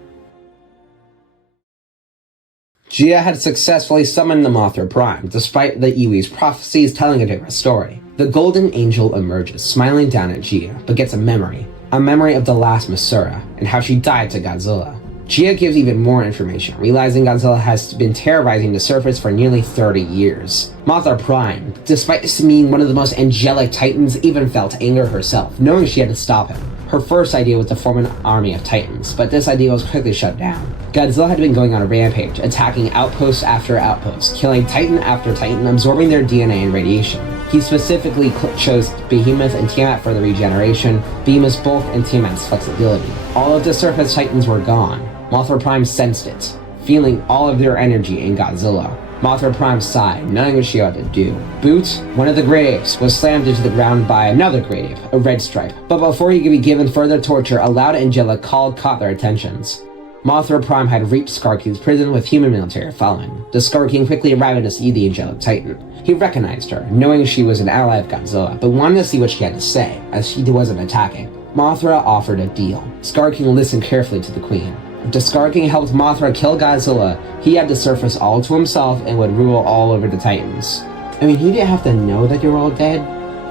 Gia had successfully summoned the Mothra Prime, despite the Iwi's prophecies telling a different story. The Golden Angel emerges, smiling down at Gia, but gets a memory of the last Masura, and how she died to Godzilla. Gia gives even more information, realizing Godzilla has been terrorizing the surface for nearly 30 years. Mothra Prime, despite being one of the most angelic titans, even felt anger herself, knowing she had to stop him. Her first idea was to form an army of titans, but this idea was quickly shut down. Godzilla had been going on a rampage, attacking outpost after outpost, killing titan after titan, absorbing their DNA and radiation. He specifically chose Behemoth and Tiamat for the regeneration, Behemoth's bulk and Tiamat's flexibility. All of the surface titans were gone. Mothra Prime sensed it, feeling all of their energy in Godzilla. Mothra Prime sighed, knowing what she ought to do. Boot, one of the Great Apes, was slammed into the ground by another Great Ape, a Red Stripe, but before he could be given further torture, a loud angelic call caught their attentions. Mothra Prime had reached Scar King's prison with human military following. The Scar King quickly arrived to see the angelic titan. He recognized her, knowing she was an ally of Godzilla, but wanted to see what she had to say, as she wasn't attacking. Mothra offered a deal. Scar King listened carefully to the Queen. If the Scar King helped Mothra kill Godzilla, he had the surface all to himself and would rule all over the Titans. I mean, he didn't have to know that you're all dead,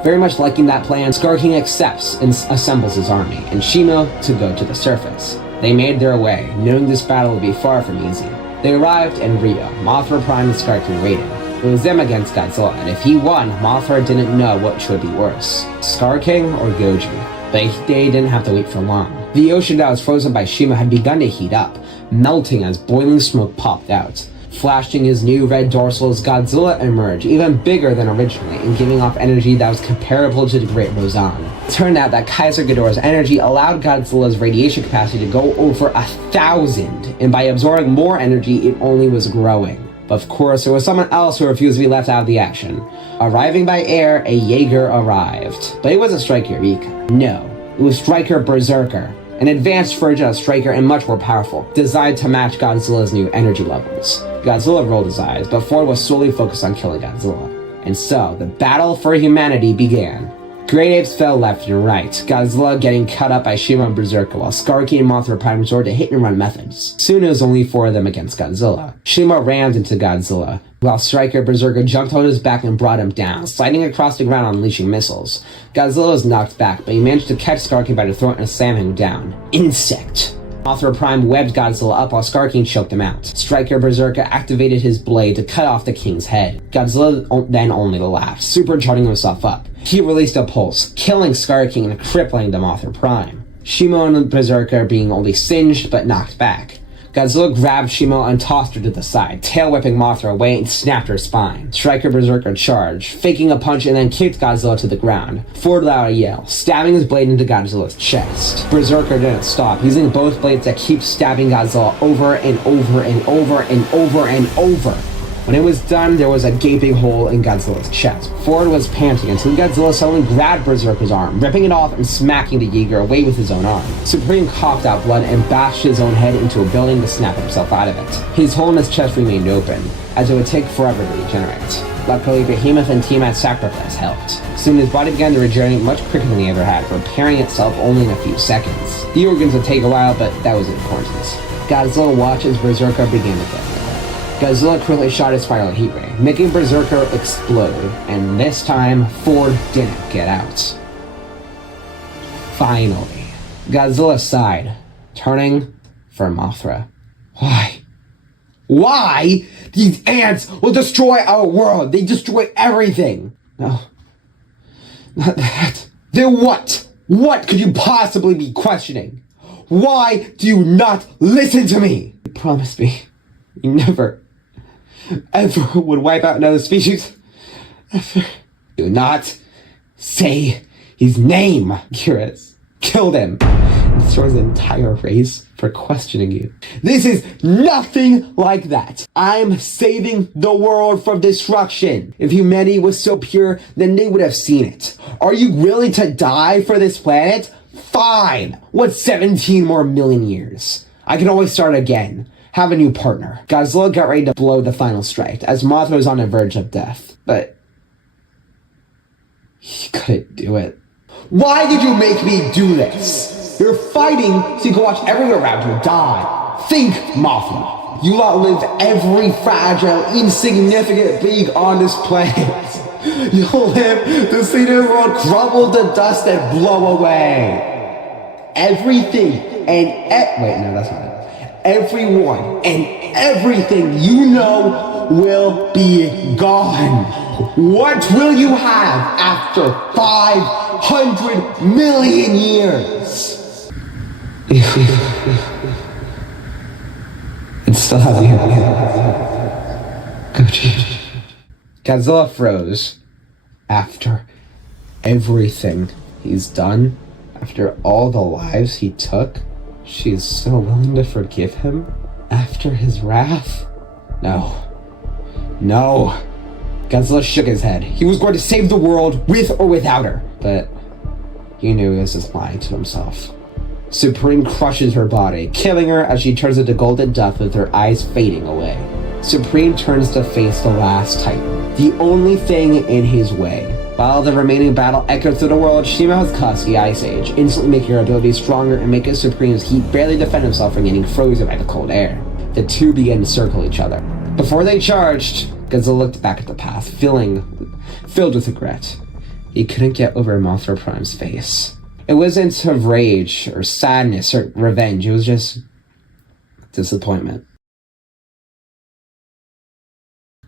Very much liking that plan, Scar King accepts and assembles his army, and Shima to go to the surface. They made their way, knowing this battle would be far from easy. They arrived in Rio, Mothra Prime and Scar King waiting. It was them against Godzilla, and if he won, Mothra didn't know which would be worse, Scar King or Goji. But they didn't have to wait for long. The ocean that was frozen by Shima had begun to heat up, melting as boiling smoke popped out. Flashing his new red dorsals, Godzilla emerged, even bigger than originally, and giving off energy that was comparable to the Great Rozan. It turned out that Kaiser Ghidorah's energy allowed Godzilla's radiation capacity to go over 1,000, and by absorbing more energy, it only was growing. But of course, there was someone else who refused to be left out of the action. Arriving by air, a Jaeger arrived. But it wasn't Striker Eureka. No, it was Striker Berserker, an advanced version of Striker and much more powerful, designed to match Godzilla's new energy levels. Godzilla rolled his eyes, but Ford was solely focused on killing Godzilla. And so, the battle for humanity began. Great apes fell left and right, Godzilla getting cut up by Shima and Berserker, while Scar King and Mothra Prime resorted to hit-and-run methods. Soon it was only 4 of them against Godzilla. Shima rammed into Godzilla, while Striker Berserker jumped on his back and brought him down, sliding across the ground unleashing missiles. Godzilla was knocked back, but he managed to catch Scar King by the throat and slam him down. Insect! Mothra Prime webbed Godzilla up while Scar King choked him out. Striker Berserker activated his blade to cut off the king's head. Godzilla then only laughed, supercharging himself up. He released a pulse, killing Scar King and crippling the Mothra Prime. Shima and Berserker being only singed but knocked back. Godzilla grabbed Shima and tossed her to the side, tail-whipping Mothra away and snapped her spine. Striker Berserker charged, faking a punch and then kicked Godzilla to the ground. Ford let out a yell, stabbing his blade into Godzilla's chest. Berserker didn't stop, using both blades to keep stabbing Godzilla over and over and over and over and over. When it was done, there was a gaping hole in Godzilla's chest. Ford was panting until Godzilla suddenly grabbed Berserker's arm, ripping it off and smacking the Jaeger away with his own arm. Supreme coughed out blood and bashed his own head into a building to snap himself out of it. His hole in his chest remained open, as it would take forever to regenerate. Luckily, Behemoth and Tiamat's sacrifice helped. Soon his body began to regenerate much quicker than he ever had, repairing itself only in a few seconds. The organs would take a while, but that was important. Godzilla watched as Berserker began to get there. Godzilla quickly shot his spiral heat ray, making Berserker explode, and this time, Ford didn't get out. Finally, Godzilla sighed, turning for Mothra. Why? Why? These ants will destroy our world! They destroy everything! No. Not that. Then what? What could you possibly be questioning? Why do you not listen to me? You promised me you never ever would wipe out another species. Ever. Do not say his name, Curious. Killed him. And destroys the entire race for questioning you. This is nothing like that. I'm saving the world from destruction. If humanity was so pure, then they would have seen it. Are you willing to die for this planet? Fine. What's 17 more million years? I can always start again. Have a new partner. Godzilla got ready to blow the final strike, as Mothra was on the verge of death. But he couldn't do it. Why did you make me do this? You're fighting so you can watch everyone around you die. Think, Mothra. You'll outlive every fragile, insignificant being on this planet. You'll live to see the world crumble to dust and blow away. Everything and wait, no, that's not it. Everyone and everything you know will be gone. What will you have after 500 million years? It's still have you. Godzilla froze. After everything he's done, after all the lives he took, she is so willing to forgive him after his wrath? No. No. Godzilla shook his head. He was going to save the world with or without her. But he knew he was just lying to himself. Supreme crushes her body, killing her as she turns into golden dust with her eyes fading away. Supreme turns to face the last Titan, the only thing in his way. While the remaining battle echoed through the world, Shima has caused the Ice Age, instantly making her abilities stronger and making Supreme's heat barely defend himself from getting frozen by the cold air. The two began to circle each other. Before they charged, Godzilla looked back at the path, filled with regret. He couldn't get over Mothra Prime's face. It wasn't of rage or sadness or revenge, it was just disappointment.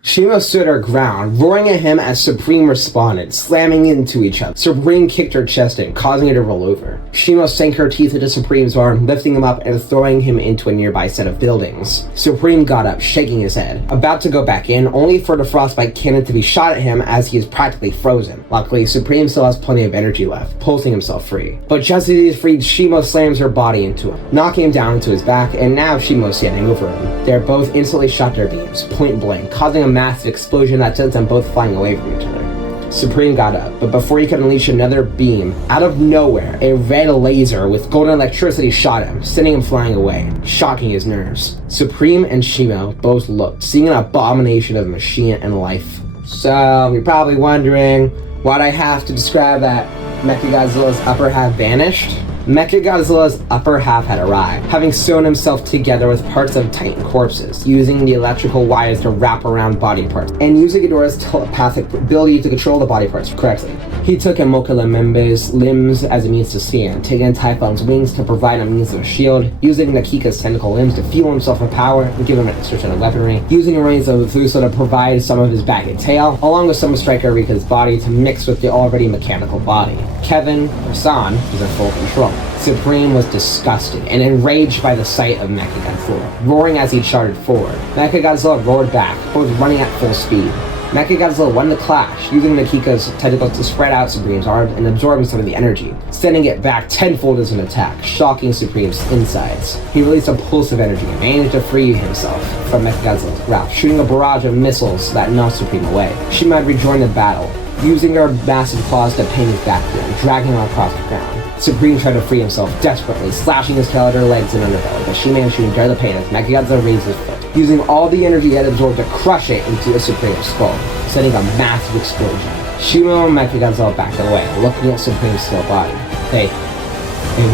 Shimo stood her ground, roaring at him as Supreme responded, slamming into each other. Supreme kicked her chest in, causing her to roll over. Shimo sank her teeth into Supreme's arm, lifting him up and throwing him into a nearby set of buildings. Supreme got up, shaking his head, about to go back in, only for the frostbite cannon to be shot at him as he is practically frozen. Luckily, Supreme still has plenty of energy left, pulsing himself free. But just as he is freed, Shimo slams her body into him, knocking him down to his back, and now Shimo's standing over him. They're both instantly shot their beams, point blank, causing a massive explosion that sent them both flying away from each other. Supreme got up, but before he could unleash another beam, out of nowhere, a red laser with golden electricity shot him, sending him flying away, shocking his nerves. Supreme and Shimo both looked, seeing an abomination of machine and life. So, you're probably wondering, why'd I have to describe that Mechagodzilla's upper half vanished? Mechagodzilla's upper half had arrived, having sewn himself together with parts of Titan corpses, using the electrical wires to wrap around body parts, and using Ghidorah's telepathic ability to control the body parts correctly. He took Imokalemembe's limbs as a means to stand, taking Typhon's wings to provide a means of a shield, using Nakika's tentacle limbs to fuel himself with power and give him an extra set of weaponry, using the reins of Methuselah to provide some of his back and tail, along with some of Striker Rika's body to mix with the already mechanical body. Kevin, or San, was in full control. Supreme was disgusted and enraged by the sight of Mechagodzilla, roaring as he charged forward. Mechagodzilla roared back, both running at full speed. Mechagodzilla won the clash, using Nakika's tentacles to spread out Supreme's arms and absorbing some of the energy, sending it back tenfold as an attack, shocking Supreme's insides. He released a pulse of energy and managed to free himself from Mechagodzilla's grasp, shooting a barrage of missiles that knocked Supreme away. Shima had rejoined the battle, using her massive claws to pin his backbone, dragging him across the ground. Supreme tried to free himself desperately, slashing his tail at her legs and underbelly, but she managed to endure the pain as Mechagodzilla raised his foot, using all the energy he had absorbed to crush it into the Supreme's skull, sending a massive explosion. Shimo and Mechagodzilla backed away, looking at Supreme's still body. They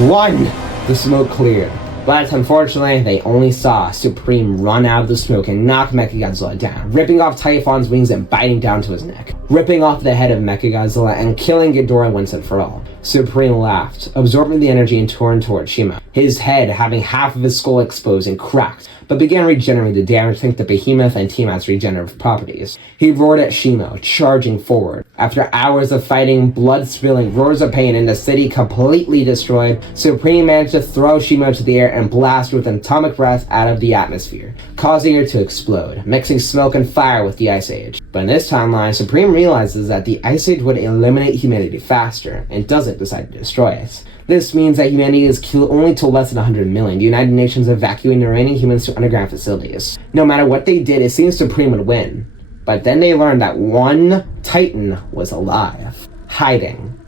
won! The smoke cleared. But unfortunately, they only saw Supreme run out of the smoke and knock Mechagodzilla down, ripping off Typhon's wings and biting down to his neck, ripping off the head of Mechagodzilla and killing Ghidorah once and for all. Supreme laughed, absorbing the energy and turned toward Shima, his head having half of his skull exposed and cracked, but began regenerating the damage thanks to Behemoth and Tiamat's regenerative properties. He roared at Shimo, charging forward. After hours of fighting, blood-spilling roars of pain, and the city completely destroyed, Supreme managed to throw Shimo to the air and blast with an atomic breath out of the atmosphere, causing her to explode, mixing smoke and fire with the Ice Age. But in this timeline, Supreme realizes that the Ice Age would eliminate humanity faster, and doesn't decide to destroy it. This means that humanity is killed only to less than 100 million. The United Nations evacuating the remaining humans to underground facilities. No matter what they did, it seems Supreme would win. But then they learned that one Titan was alive, hiding.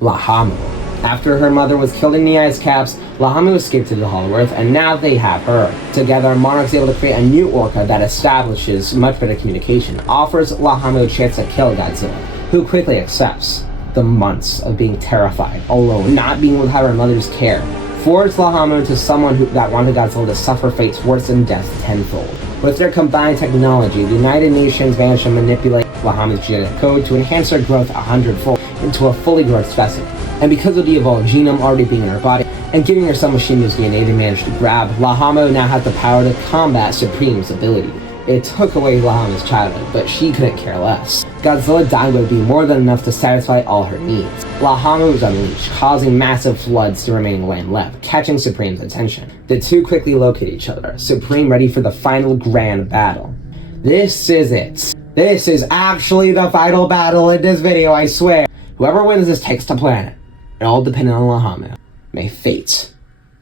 Lahamu. After her mother was killed in the ice caps, Lahamu escaped to the Hollow Earth, and now they have her. Together, Monarch's able to create a new orca that establishes much better communication, offers Lahamu a chance to kill Godzilla, who quickly accepts. The months of being terrified, alone, not being able to have her mother's care, forced Lahamu to someone that wanted Godzilla to suffer fates worse than death tenfold. With their combined technology, the United Nations managed to manipulate Lahamu's genetic code to enhance her growth 100-fold into a fully grown specimen. And because of the evolved genome already being in her body, and giving her some of Shimu's DNA they managed to grab, Lahamu now has the power to combat Supreme's ability. It took away Lahamu's childhood, but she couldn't care less. Godzilla dying would be more than enough to satisfy all her needs. Lahamu was unleashed, causing massive floods to the remaining land left, catching Supreme's attention. The two quickly locate each other, Supreme ready for the final grand battle. This is it. This is actually the final battle in this video, I swear. Whoever wins this takes the planet. It all depends on Lahamu. May fate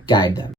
guide them.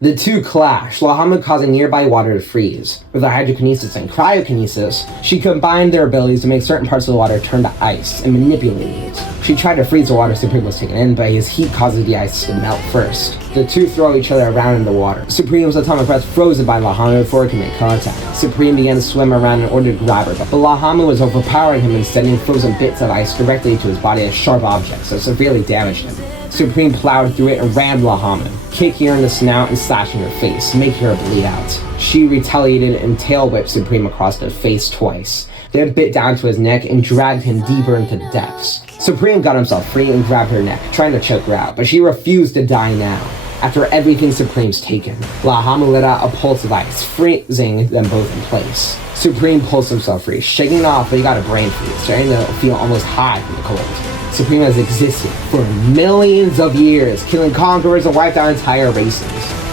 The two clash, Lahamu causing nearby water to freeze. With her hydrokinesis and cryokinesis, she combined their abilities to make certain parts of the water turn to ice and manipulate it. She tried to freeze the water Supreme was taken in, but his heat causes the ice to melt first. The two throw each other around in the water. Supreme's atomic breath frozen by Lahamu before it can make contact. Supreme began to swim around in order to grab her, but Lahamu was overpowering him and sending frozen bits of ice directly into his body as sharp objects that severely damaged him. Supreme plowed through it and rammed Lahamu, kicking her in the snout and slashing her face, making her bleed out. She retaliated and tail whipped Supreme across the face twice, then bit down to his neck and dragged him deeper into the depths. Supreme got himself free and grabbed her neck, trying to choke her out, but she refused to die now. After everything Supreme's taken, Lahamu let out a pulse of ice, freezing them both in place. Supreme pulls himself free, shaking it off, but he got a brain freeze, starting to feel almost high from the cold. Supreme has existed for millions of years, killing conquerors and wiped out entire races.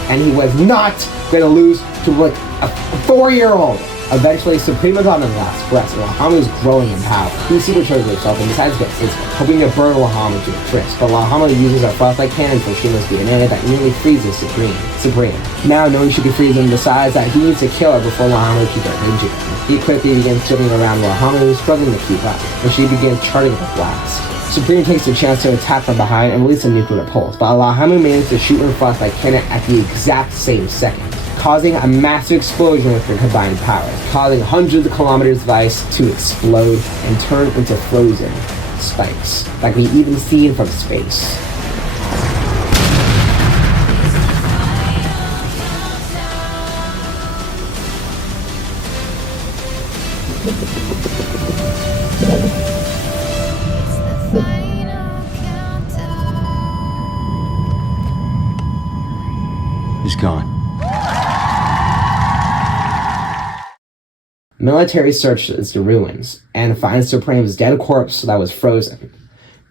And he was not going to lose to like a 4-year-old. Eventually, Supreme is on his last breath, and Lahamu is growing in power. He supercharges himself and decides to get physical, hoping to burn Lahamu to a crisp, but Lahamu uses a frostbite cannon for Shima's DNA that nearly freezes Supreme. Now, knowing she can freeze him, decides that he needs to kill her before Lahamu can get injured. He quickly begins sitting around Lahamu, struggling to keep up, and she begins charging with a blast. Supreme takes a chance to attack from behind and release a nuclear pulse, but Lahamu manages to shoot her frostbite cannon at the exact same second, causing a massive explosion with their combined powers, causing hundreds of kilometers of ice to explode and turn into frozen spikes that can be even seen from space. He's gone. Military searches the ruins and finds Supreme's dead corpse that was frozen.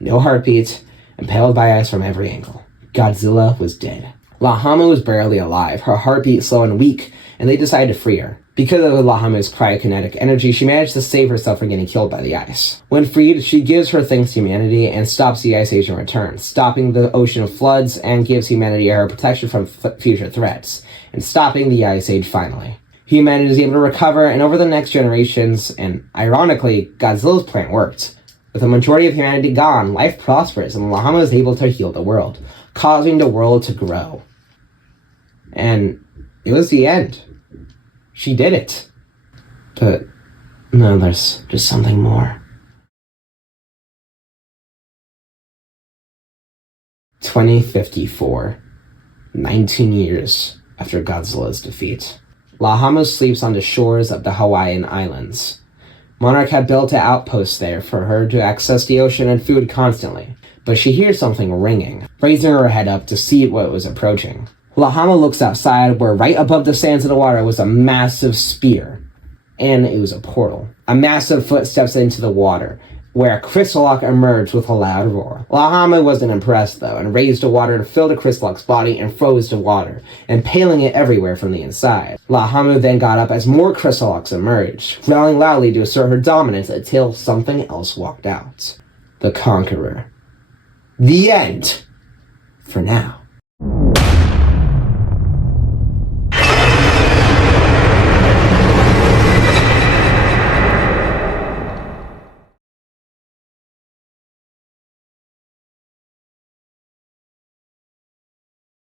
No heartbeat, impaled by ice from every angle. Godzilla was dead. Lahamu was barely alive, her heartbeat slow and weak, and they decided to free her. Because of Lahamu's cryokinetic energy, she managed to save herself from getting killed by the ice. When freed, she gives her thanks to humanity and stops the Ice Age in return, stopping the ocean floods and gives humanity her protection from future threats, and stopping the Ice Age finally. Humanity is able to recover, and over the next generations, and ironically, Godzilla's plan worked. With the majority of humanity gone, life prospers, and Lahamu is able to heal the world, causing the world to grow. And it was the end. She did it. But no, there's just something more. 2054. 19 years after Godzilla's defeat. Lahamu sleeps on the shores of the Hawaiian Islands. Monarch had built an outpost there for her to access the ocean and food constantly, but she hears something ringing, raising her head up to see what was approaching. Lahamu looks outside, where right above the sands of the water was a massive spear, and it was a portal. A massive foot steps into the water, where a crystallock emerged with a loud roar. Lahamu wasn't impressed, though, and raised the water to fill the crystallock's body and froze the water, impaling it everywhere from the inside. Lahamu then got up as more crystallocks emerged, growling loudly to assert her dominance until something else walked out. The Conqueror. The end! For now.